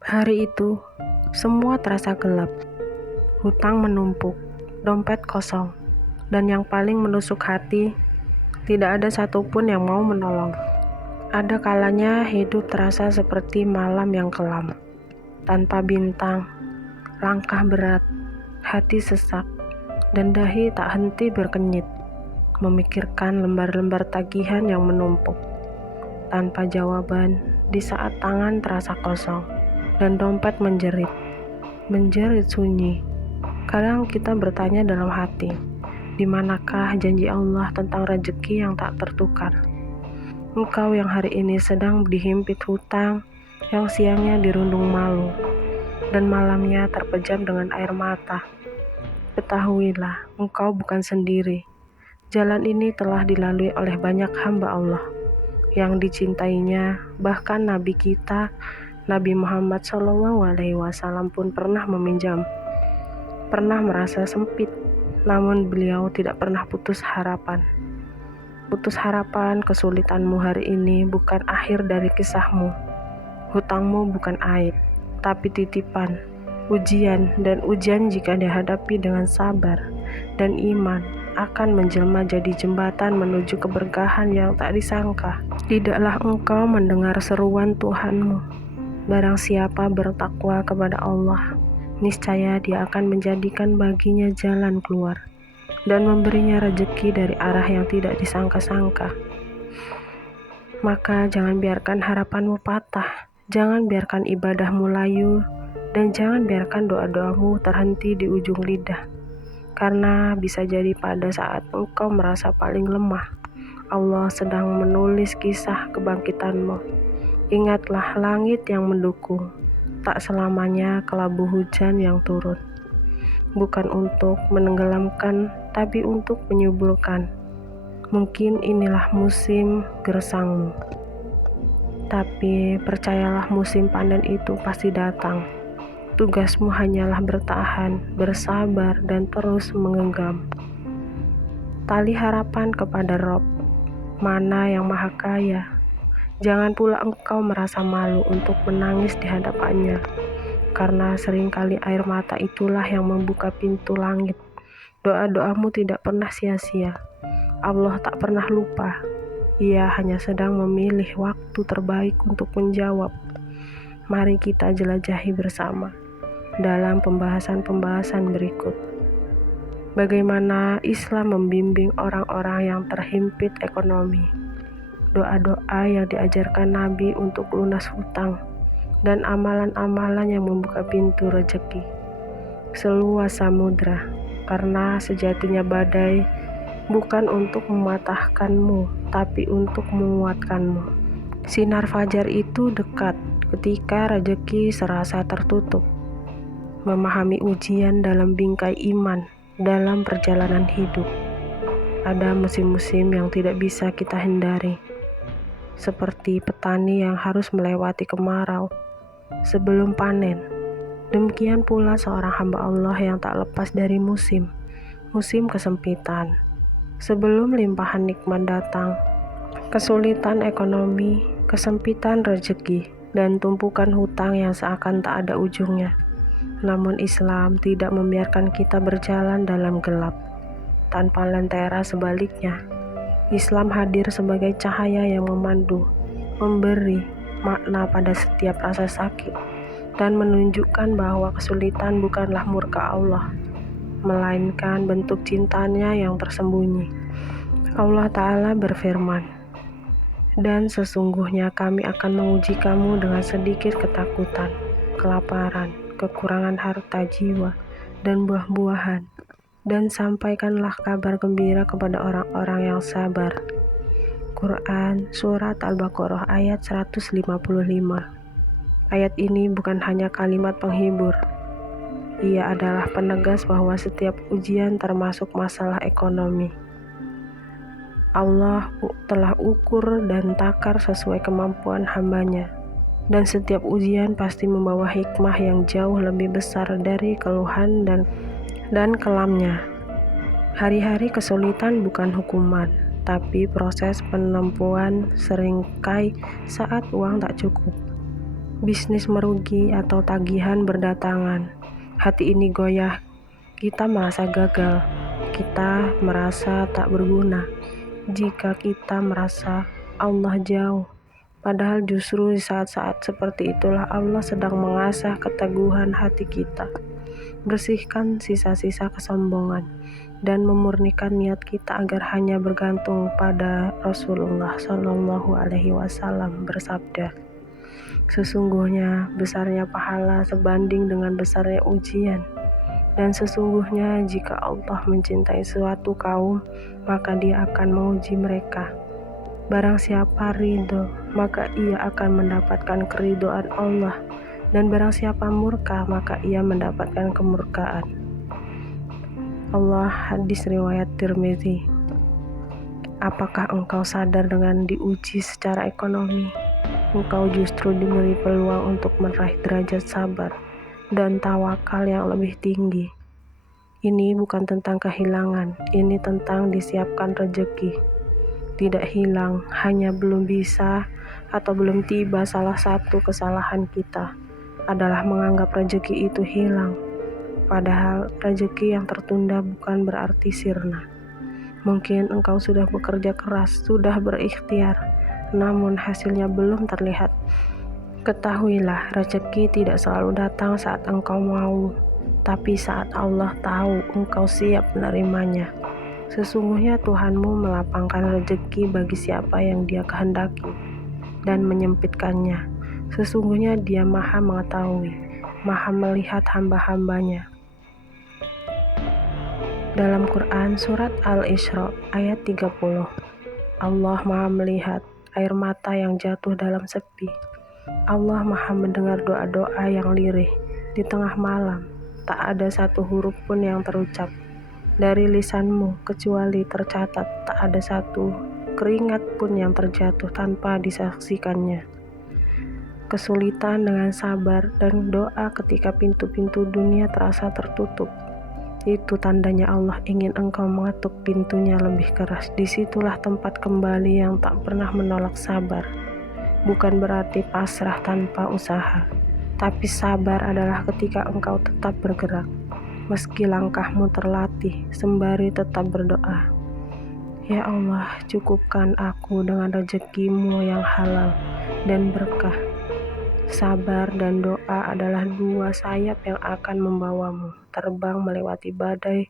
Hari itu, semua terasa gelap. Hutang menumpuk, dompet kosong, dan yang paling menusuk hati, tidak ada satupun yang mau menolong. Ada kalanya hidup terasa seperti malam yang kelam, tanpa bintang, langkah berat, hati sesak, dan dahi tak henti berkenyit, memikirkan lembar-lembar tagihan yang menumpuk. Tanpa jawaban, di saat tangan terasa kosong, dan dompet menjerit sunyi. Kadang kita bertanya dalam hati, di manakah janji Allah tentang rezeki yang tak tertukar? Engkau yang hari ini sedang dihimpit hutang, yang siangnya dirundung malu, dan malamnya terpejam dengan air mata. Ketahuilah, engkau bukan sendiri. Jalan ini telah dilalui oleh banyak hamba Allah yang dicintainya, bahkan Nabi kita, Nabi Muhammad SAW pun pernah pernah merasa sempit, namun beliau tidak pernah putus harapan. Putus harapan kesulitanmu hari ini bukan akhir dari kisahmu. Hutangmu bukan aib, tapi titipan, ujian, dan ujian jika dihadapi dengan sabar dan iman akan menjelma jadi jembatan menuju keberkahan yang tak disangka. Tidaklah engkau mendengar seruan Tuhanmu, barang siapa bertakwa kepada Allah, niscaya Dia akan menjadikan baginya jalan keluar dan memberinya rezeki dari arah yang tidak disangka-sangka. Maka jangan biarkan harapanmu patah, jangan biarkan ibadahmu layu, dan jangan biarkan doa-doamu terhenti di ujung lidah. Karena bisa jadi pada saat engkau merasa paling lemah, Allah sedang menulis kisah kebangkitanmu. Ingatlah langit yang mendukung, tak selamanya kelabu hujan yang turun. Bukan untuk menenggelamkan, tapi untuk menyuburkan. Mungkin inilah musim gersangmu. Tapi percayalah musim panen itu pasti datang. Tugasmu hanyalah bertahan, bersabar, dan terus menggenggam tali harapan kepada Rob, Mana yang Maha Kaya. Jangan pula engkau merasa malu untuk menangis di hadapannya, karena seringkali air mata itulah yang membuka pintu langit. Doa-doamu tidak pernah sia-sia. Allah tak pernah lupa. Ia hanya sedang memilih waktu terbaik untuk menjawab. Mari kita jelajahi bersama dalam pembahasan-pembahasan berikut. Bagaimana Islam membimbing orang-orang yang terhimpit ekonomi, doa-doa yang diajarkan Nabi untuk lunas hutang, dan amalan-amalan yang membuka pintu rezeki seluas samudra, karena sejatinya badai bukan untuk mematahkanmu, tapi untuk menguatkanmu. Sinar fajar itu dekat ketika rezeki serasa tertutup. Memahami ujian dalam bingkai iman dalam perjalanan hidup. Ada musim-musim yang tidak bisa kita hindari, seperti petani yang harus melewati kemarau sebelum panen. Demikian pula seorang hamba Allah yang tak lepas dari musim kesempitan sebelum limpahan nikmat datang. Kesulitan ekonomi, kesempitan rezeki, dan tumpukan hutang yang seakan tak ada ujungnya. Namun Islam tidak membiarkan kita berjalan dalam gelap tanpa lentera. Sebaliknya, Islam hadir sebagai cahaya yang memandu, memberi makna pada setiap rasa sakit, dan menunjukkan bahwa kesulitan bukanlah murka Allah, melainkan bentuk cintanya yang tersembunyi. Allah Ta'ala berfirman, "Dan sesungguhnya kami akan menguji kamu dengan sedikit ketakutan, kelaparan, kekurangan harta jiwa, dan buah-buahan, dan sampaikanlah kabar gembira kepada orang-orang yang sabar." Quran Surat Al-Baqarah ayat 155. Ayat ini bukan hanya kalimat penghibur. Ia adalah penegas bahwa setiap ujian termasuk masalah ekonomi. Allah telah ukur dan takar sesuai kemampuan hambanya. Dan setiap ujian pasti membawa hikmah yang jauh lebih besar dari keluhan dan kelamnya. Hari-hari kesulitan bukan hukuman, tapi proses penempuan seringkai saat uang tak cukup. bisnis merugi atau tagihan berdatangan. Hati ini goyah, kita merasa gagal, kita merasa tak berguna. Jika kita merasa Allah jauh, padahal justru di saat-saat seperti itulah Allah sedang mengasah keteguhan hati kita, bersihkan sisa-sisa kesombongan, dan memurnikan niat kita agar hanya bergantung pada Rasulullah Shallallahu Alaihi Wasallam bersabda, sesungguhnya besarnya pahala sebanding dengan besarnya ujian. Dan sesungguhnya jika Allah mencintai suatu kaum, maka Dia akan menguji mereka. Barang siapa ridho, maka ia akan mendapatkan keridhaan Allah. Dan barang siapa murka, maka ia mendapatkan kemurkaan Allah. Hadis riwayat Tirmizi. Apakah engkau sadar dengan diuji secara ekonomi, engkau justru diberi peluang untuk meraih derajat sabar dan tawakal yang lebih tinggi? Ini bukan tentang kehilangan, ini tentang disiapkan rezeki. Tidak hilang, hanya belum bisa atau belum tiba. Salah satu kesalahan kita adalah menganggap rezeki itu hilang. Padahal rezeki yang tertunda bukan berarti sirna. Mungkin engkau sudah bekerja keras, sudah berikhtiar, namun hasilnya belum terlihat. Ketahuilah, rezeki tidak selalu datang saat engkau mau, tapi saat Allah tahu engkau siap menerimanya. Sesungguhnya Tuhanmu melapangkan rezeki bagi siapa yang Dia kehendaki dan menyempitkannya. Sesungguhnya Dia Maha mengetahui, Maha melihat hamba-hambanya. Dalam Quran Surat Al-Isra ayat 30, Allah Maha melihat air mata yang jatuh dalam sepi. Allah Maha mendengar doa-doa yang lirih di tengah malam. Tak ada satu huruf pun yang terucap dari lisanmu kecuali tercatat. Tak ada satu keringat pun yang terjatuh tanpa disaksikannya. Kesulitan dengan sabar dan doa ketika pintu-pintu dunia terasa tertutup, itu tandanya Allah ingin engkau mengetuk pintunya lebih keras. Disitulah tempat kembali yang tak pernah menolak sabar. Bukan berarti pasrah tanpa usaha, tapi sabar adalah ketika engkau tetap bergerak, meski langkahmu terlatih, sembari tetap berdoa. Ya Allah, cukupkan aku dengan rezeki-Mu yang halal dan berkah. Sabar dan doa adalah dua sayap yang akan membawamu terbang melewati badai,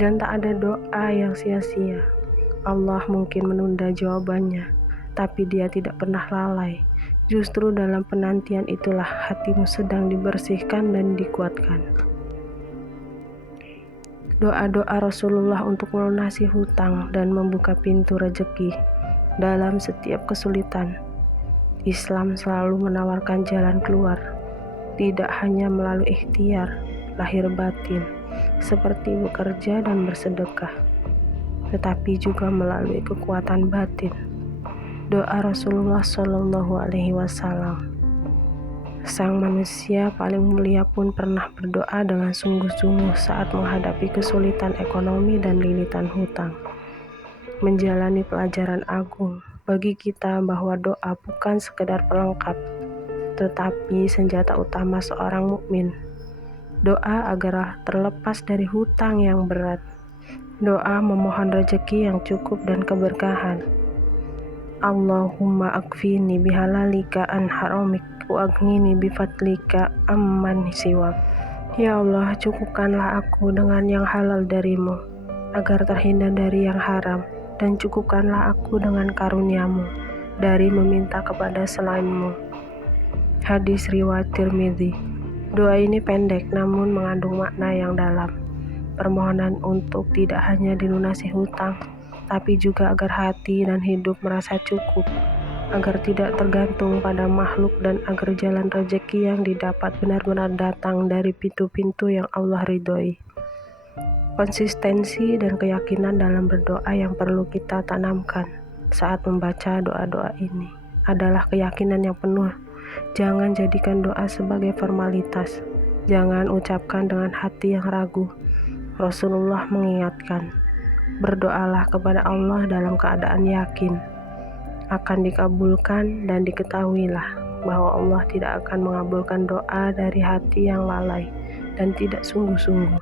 dan tak ada doa yang sia-sia. Allah mungkin menunda jawabannya, tapi Dia tidak pernah lalai. Justru dalam penantian itulah hatimu sedang dibersihkan dan dikuatkan. Doa-doa Rasulullah untuk melunasi hutang dan membuka pintu rezeki dalam setiap kesulitan. Islam selalu menawarkan jalan keluar, tidak hanya melalui ikhtiar lahir batin seperti bekerja dan bersedekah, tetapi juga melalui kekuatan batin. Doa Rasulullah Shallallahu Alaihi Wasallam, sang manusia paling mulia pun pernah berdoa dengan sungguh-sungguh saat menghadapi kesulitan ekonomi dan lilitan hutang. Menjalani pelajaran agung bagi kita bahwa doa bukan sekedar pelengkap, tetapi senjata utama seorang mukmin. Doa agar terlepas dari hutang yang berat. Doa memohon rezeki yang cukup dan keberkahan. Allahumma akfini bihalalika an haramik wa aghnini bifadlika amman siwak. Ya Allah, cukupkanlah aku dengan yang halal darimu, agar terhindar dari yang haram, dan cukupkanlah aku dengan karunia-Mu dari meminta kepada selain-Mu. Hadis riwayat Tirmizi. Doa ini pendek namun mengandung makna yang dalam. Permohonan untuk tidak hanya dilunasi hutang, tapi juga agar hati dan hidup merasa cukup, agar tidak tergantung pada makhluk, dan agar jalan rezeki yang didapat benar-benar datang dari pintu-pintu yang Allah ridhoi. Konsistensi dan keyakinan dalam berdoa yang perlu kita tanamkan saat membaca doa-doa ini adalah keyakinan yang penuh. Jangan jadikan doa sebagai formalitas. Jangan ucapkan dengan hati yang ragu. Rasulullah mengingatkan, berdoalah kepada Allah dalam keadaan yakin akan dikabulkan, dan diketahuilah bahwa Allah tidak akan mengabulkan doa dari hati yang lalai dan tidak sungguh-sungguh.